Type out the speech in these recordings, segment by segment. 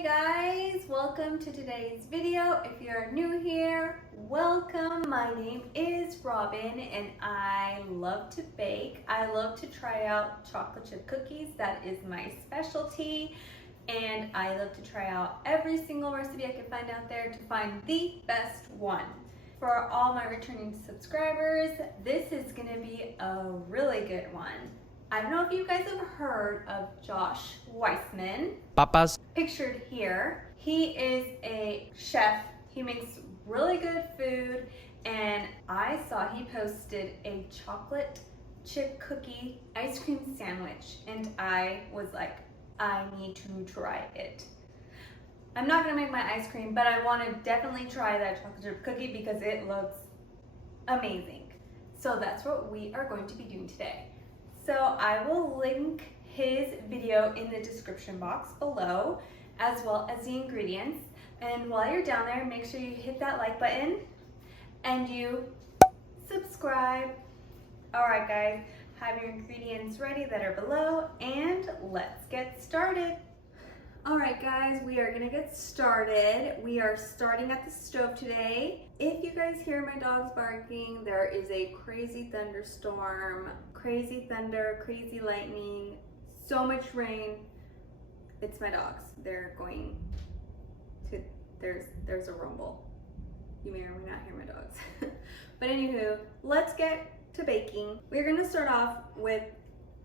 Hey guys, welcome to today's video. If you're new here, welcome. My name is Robin and I love to bake. I love to try out chocolate chip cookies. That is my specialty. And I love to try out every single recipe I can find out there to find the best one. For all my returning subscribers, this is gonna be a really good one. I don't know if you guys have heard of Josh Weissman. Papas. Pictured here. He is a chef. He makes really good food, and I saw he posted a chocolate chip cookie ice cream sandwich, and I was like, I need to try it. I'm not gonna make my ice cream, but I want to definitely try that chocolate chip cookie because it looks amazing. So that's what we are going to be doing today. So I will link his video in the description box below, as well as the ingredients. And while you're down there, make sure you hit that like button and you subscribe. All right, guys, have your ingredients ready that are below, and let's get started. All right, guys, we are gonna get started. We are starting at the stove today. If you guys hear my dogs barking, there is a crazy thunderstorm, crazy thunder, crazy lightning, so much rain. It's my dogs. They're going to, there's a rumble. You may or may not hear my dogs. But anywho, let's get to baking. We're gonna start off with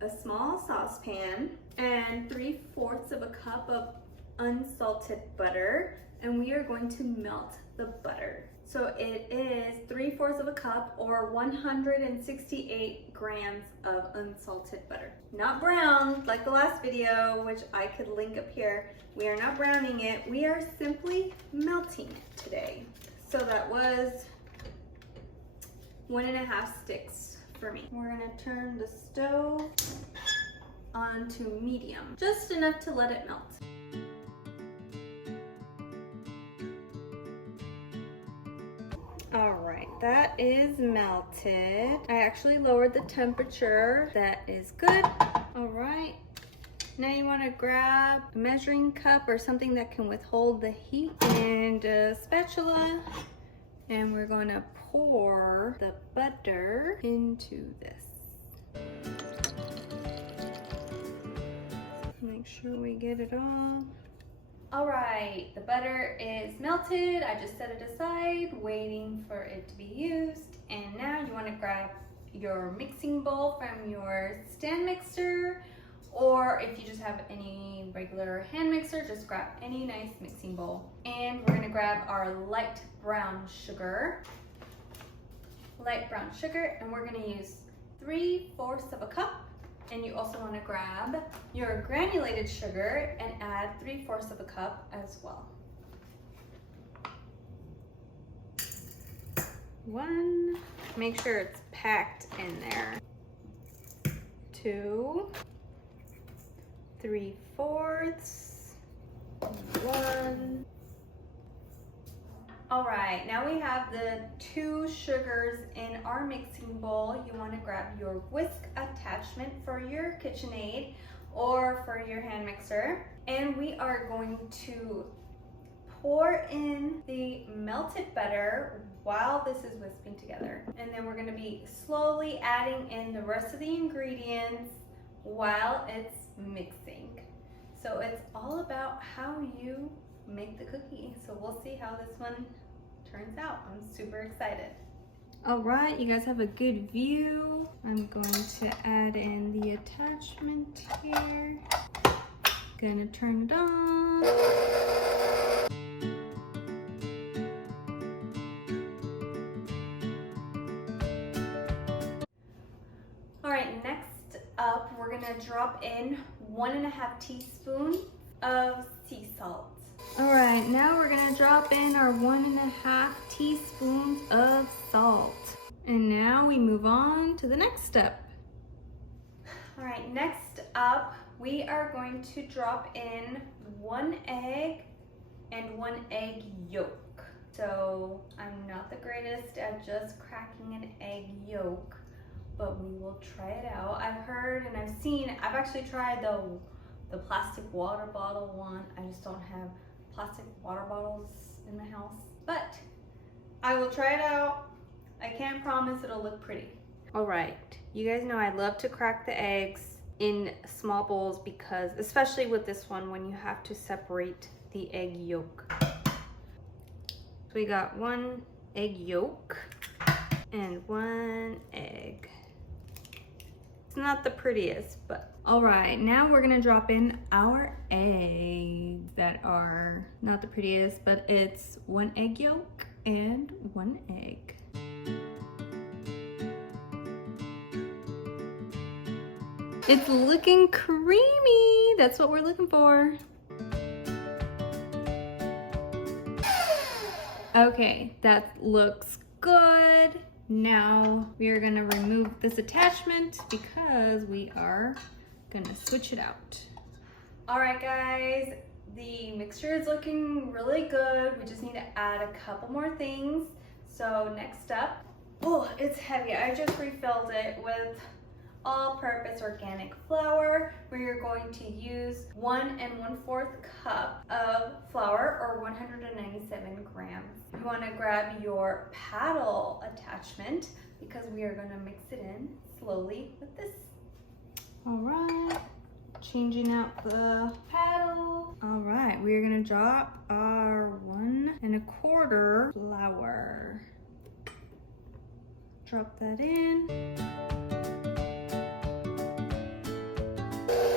a small saucepan and 3/4 of a cup of unsalted butter, and we are going to melt the butter. So it is 3/4 of a cup, or 168 grams of unsalted butter. Not brown like the last video, which I could link up here. We are not browning it, we are simply melting it today. So that was 1.5 sticks for me. We're gonna turn the stove onto medium, just enough to let it melt. All right, that is melted. I actually lowered the temperature. That is good. All right, now you want to grab a measuring cup or something that can withhold the heat and a spatula, and we're going to pour the butter into this. Make sure we get it all. All right, the butter is melted. I just set it aside, waiting for it to be used. And now you want to grab your mixing bowl from your stand mixer, or if you just have any regular hand mixer, just grab any nice mixing bowl. And we're gonna grab our light brown sugar, and we're gonna use 3/4 of a cup. And you also want to grab your granulated sugar and add 3/4 of a cup as well. 1, make sure it's packed in there. 2, 3/4, 1. All right, now we have the 2 sugars in our mixing bowl. You want to grab your whisk attachment for your KitchenAid or for your hand mixer. And we are going to pour in the melted butter while this is whisking together. And then we're going to be slowly adding in the rest of the ingredients while it's mixing. So it's all about how you make the cookie. So we'll see how this one turns out. I'm super excited. All right, you guys have a good view. I'm going to add in the attachment here. Gonna turn it on. All right, next up, we're gonna drop in 1.5 teaspoons of sea salt. All right, now we're gonna drop in our 1.5 teaspoons of salt. And now we move on to the next step. All right, next up, we are going to drop in 1 egg and 1 egg yolk. So I'm not the greatest at just cracking an egg yolk, but we will try it out. I've heard and I've seen, I've actually tried the the plastic water bottle one. I just don't have plastic water bottles in my house. But I will try it out. I can't promise it'll look pretty. All right, you guys know I love to crack the eggs in small bowls because, especially with this one, when you have to separate the egg yolk. So we got 1 egg yolk and 1 egg. It's not the prettiest, but all right, now we're gonna drop in our eggs that are not the prettiest, but it's 1 egg yolk and 1 egg. It's looking creamy. That's what we're looking for. Okay, that looks good. Now we are gonna remove this attachment because we are gonna switch it out. All right, guys, the mixture is looking really good. We just need to add a couple more things. So next up, oh, it's heavy. I just refilled it with all-purpose organic flour. We are going to use 1 1/4 cup of flour, or 197 grams. You want to grab your paddle attachment because we are going to mix it in slowly with this. All right, changing out the paddle. All right, we are going to drop our 1 1/4 flour. Drop that in.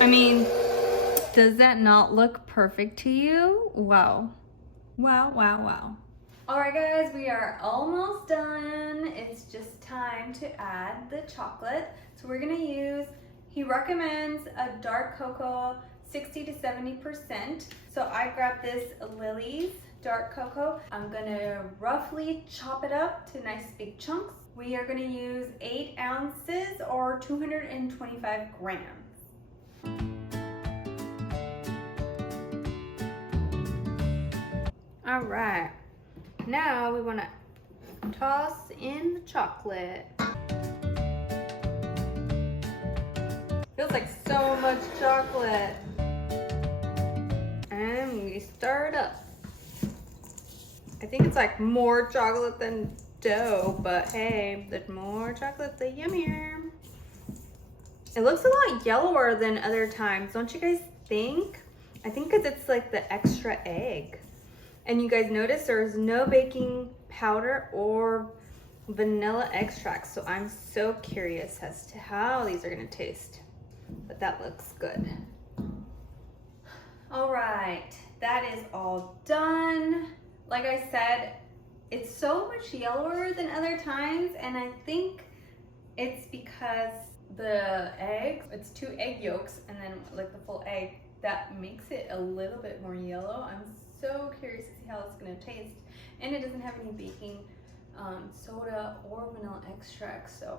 I mean, does that not look perfect to you? Wow. Wow, wow, wow. All right, guys, we are almost done. It's just time to add the chocolate. So we're gonna use, he recommends a dark cocoa, 60 to 70%. So I grabbed this Lily's dark cocoa. I'm gonna roughly chop it up to nice big chunks. We are gonna use 8 ounces or 225 grams. All right, now we want to toss in the chocolate. Feels like so much chocolate. And we stir it up. I think it's like more chocolate than dough, but hey, the more chocolate, the yummier. It looks a lot yellower than other times, don't you guys think? I think because it's like the extra egg. And you guys notice there's no baking powder or vanilla extract, so I'm so curious as to how these are gonna taste. But that looks good. All right, that is all done. Like I said, it's so much yellower than other times, and I think it's because the eggs, it's 2 egg yolks and then like the full egg, that makes it a little bit more yellow. I'm so curious to see how it's gonna taste. And it doesn't have any baking soda or vanilla extract, so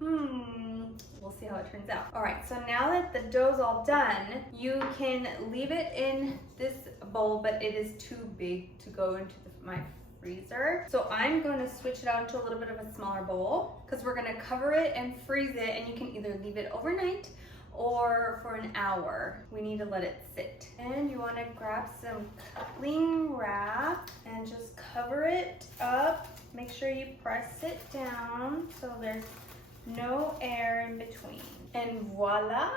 we'll see how it turns out. All right, so now that the dough's all done, you can leave it in this bowl, but it is too big to go into my freezer. So I'm going to switch it out to a little bit of a smaller bowl because we're going to cover it and freeze it, and you can either leave it overnight or for an hour. We need to let it sit. And you want to grab some cling wrap and just cover it up. Make sure you press it down so there's no air in between. And voila,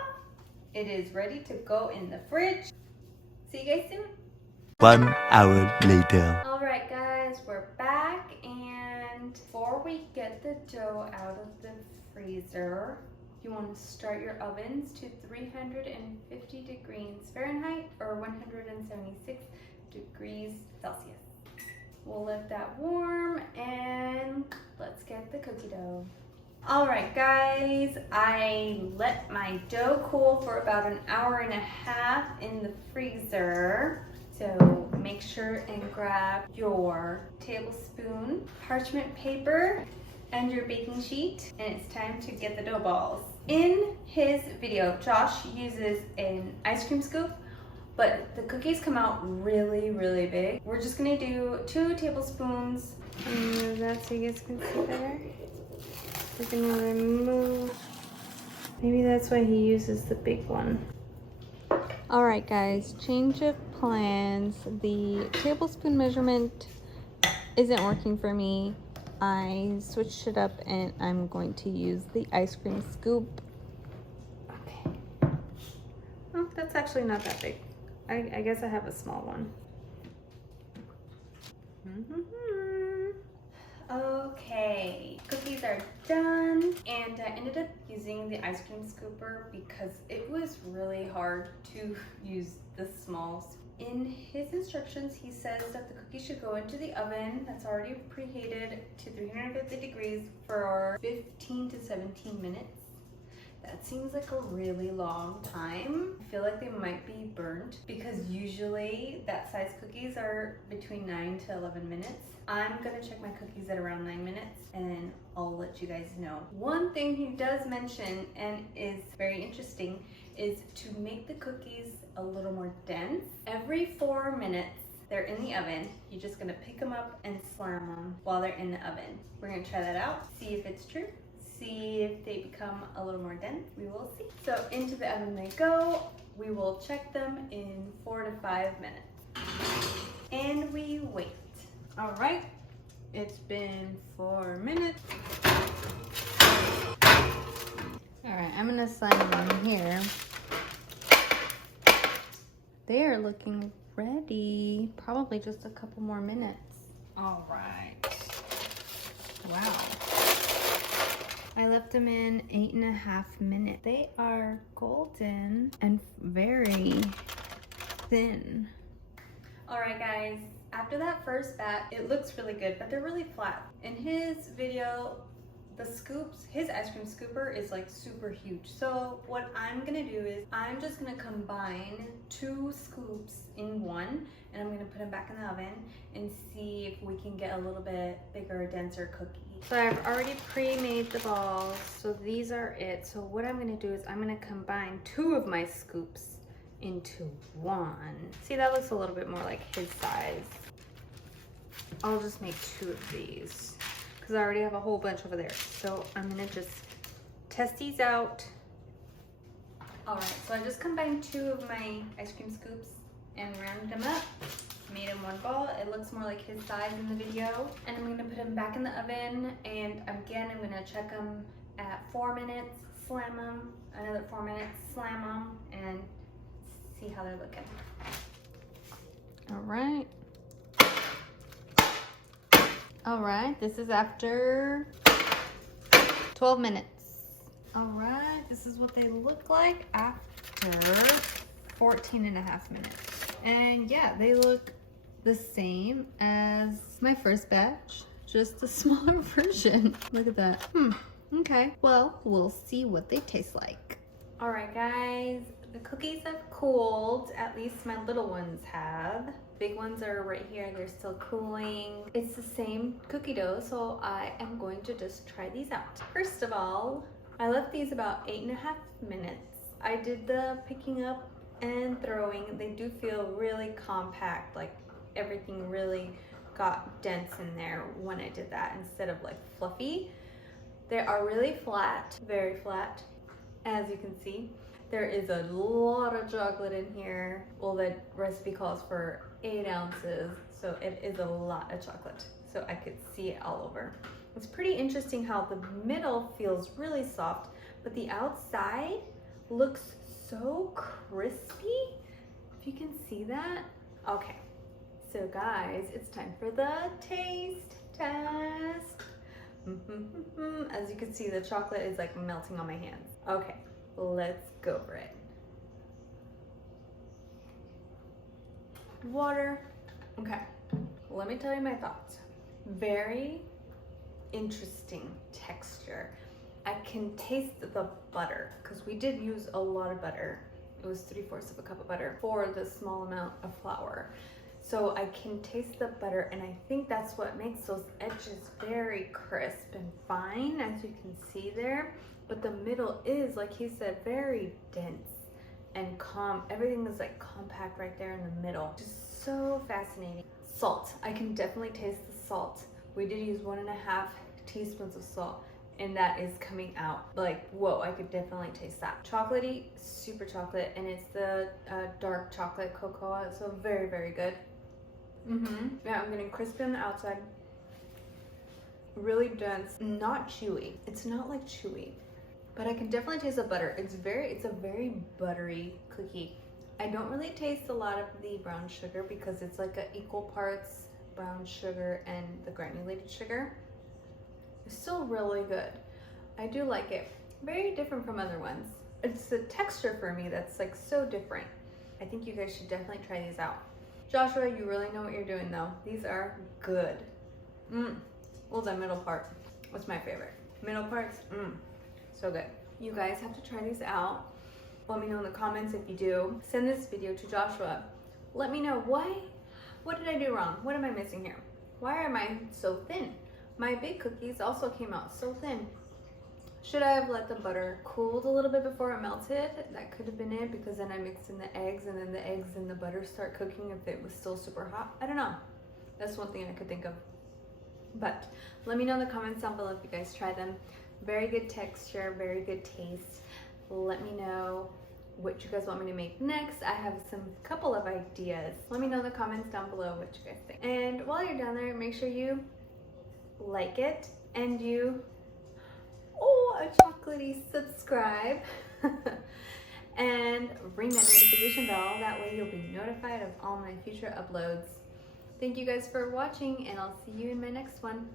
it is ready to go in the fridge. See you guys soon. 1 hour later. All right, guys, we're back, and before we get the dough out of the freezer, you want to start your ovens to 350 degrees Fahrenheit or 176 degrees Celsius. We'll let that warm, and let's get the cookie dough. All right, guys, I let my dough cool for about an hour and a half in the freezer. So make sure and grab your tablespoon parchment paper and your baking sheet, and it's time to get the dough balls. In his video, Josh uses an ice cream scoop, but the cookies come out really, really big. We're just gonna do 2 tablespoons. Move that so you guys can see better. We're gonna remove, maybe that's why he uses the big one. All right, guys, change of plans. The tablespoon measurement isn't working for me. I switched it up and I'm going to use the ice cream scoop. Okay. Oh, that's actually not that big. I guess I have a small one. Okay, cookies are done, and I ended up using the ice cream scooper because it was really hard to use the smalls. In his instructions, he says that the cookies should go into the oven that's already preheated to 350 degrees for 15 to 17 minutes. That seems like a really long time. I feel like they might be burnt because usually that size cookies are between 9 to 11 minutes. I'm gonna check my cookies at around 9 minutes and I'll let you guys know. One thing he does mention and is very interesting is to make the cookies a little more dense. Every 4 minutes they're in the oven, you're just gonna pick them up and slam them while they're in the oven. We're gonna try that out, see if it's true. See if they become a little more dense. We will see. So into the oven they go. We will check them in 4 to 5 minutes. And we wait. All right, it's been 4 minutes. All right, I'm gonna slide them in here. They are looking ready. Probably just a couple more minutes. All right. Wow. I left them in 8.5 minutes. They are golden and very thin. All right, guys. After that first batch, it looks really good, but they're really flat. In his video, the scoops, his ice cream scooper is like super huge. So what I'm gonna do is I'm just gonna combine 2 scoops in one, and I'm gonna put them back in the oven and see if we can get a little bit bigger, denser cookie. So I've already pre-made the balls, so these are it. So what I'm gonna do is I'm gonna combine 2 of my scoops into one. See, that looks a little bit more like his size. I'll just make 2 of these because I already have a whole bunch over there. So I'm gonna just test these out. All right, so I just combined 2 of my ice cream scoops and rounded them up. Made him one ball. It looks more like his size in the video. And I'm gonna put him back in the oven, and again, I'm gonna check them at 4 minutes, slam them, another 4 minutes, slam them, and see how they're looking. All right. All right, this is after 12 minutes. All right, this is what they look like after 14.5 minutes. And yeah, they look the same as my first batch, just a smaller version. Look at that. Okay, well, we'll see what they taste like. All right, guys, the cookies have cooled. At least my little ones have. Big ones are right here. They're still cooling. It's the same cookie dough, so I am going to just try these out. First of all, I left these about 8.5 minutes. I did the picking up and throwing. They do feel really compact, like everything really got dense in there when I did that instead of like fluffy. They are really flat, very flat, as you can see. There is a lot of chocolate in here. Well, the recipe calls for 8 ounces, so it is a lot of chocolate. So I could see it all over. It's pretty interesting how the middle feels really soft, but the outside looks so crispy. If you can see that. Okay, so guys, it's time for the taste test. As you can see, the chocolate is like melting on my hands. Okay, let's go for it. Water. Okay, let me tell you my thoughts. Very interesting texture. I can taste the butter because we did use a lot of butter. It was 3/4 of a cup of butter for the small amount of flour. So I can taste the butter, and I think that's what makes those edges very crisp and fine, as you can see there. But the middle is, like he said, very dense and everything is like compact right there in the middle. Just so fascinating. Salt, I can definitely taste the salt. We did use 1.5 teaspoons of salt. and that is coming out. Like, whoa, I could definitely taste that. Chocolatey, super chocolate, and it's the dark chocolate cocoa, so very, very good. Yeah, I'm getting crispy on the outside, really dense, not chewy. It's not like chewy, but I can definitely taste the butter. It's a very buttery cookie. I don't really taste a lot of the brown sugar because it's like a equal parts brown sugar and the granulated sugar. It's still really good. I do like it. Very different from other ones. It's the texture for me that's like so different. I think you guys should definitely try these out. Joshua, you really know what you're doing though. These are good. Well, the middle part was my favorite. Middle parts, so good. You guys have to try these out. Let me know in the comments if you do. Send this video to Joshua. Let me know what did I do wrong? What am I missing here? Why am I so thin? My big cookies also came out so thin. Should I have let the butter cooled a little bit before it melted? That could have been it, because then I mixed in the eggs and then the eggs and the butter start cooking if it was still super hot. I don't know. That's one thing I could think of. But let me know in the comments down below if you guys try them. Very good texture, very good taste. Let me know what you guys want me to make next. I have couple of ideas. Let me know in the comments down below what you guys think. And while you're down there, make sure you like it and you a chocolatey subscribe and ring that notification bell. That way you'll be notified of all my future uploads. Thank you guys for watching, and I'll see you in my next one.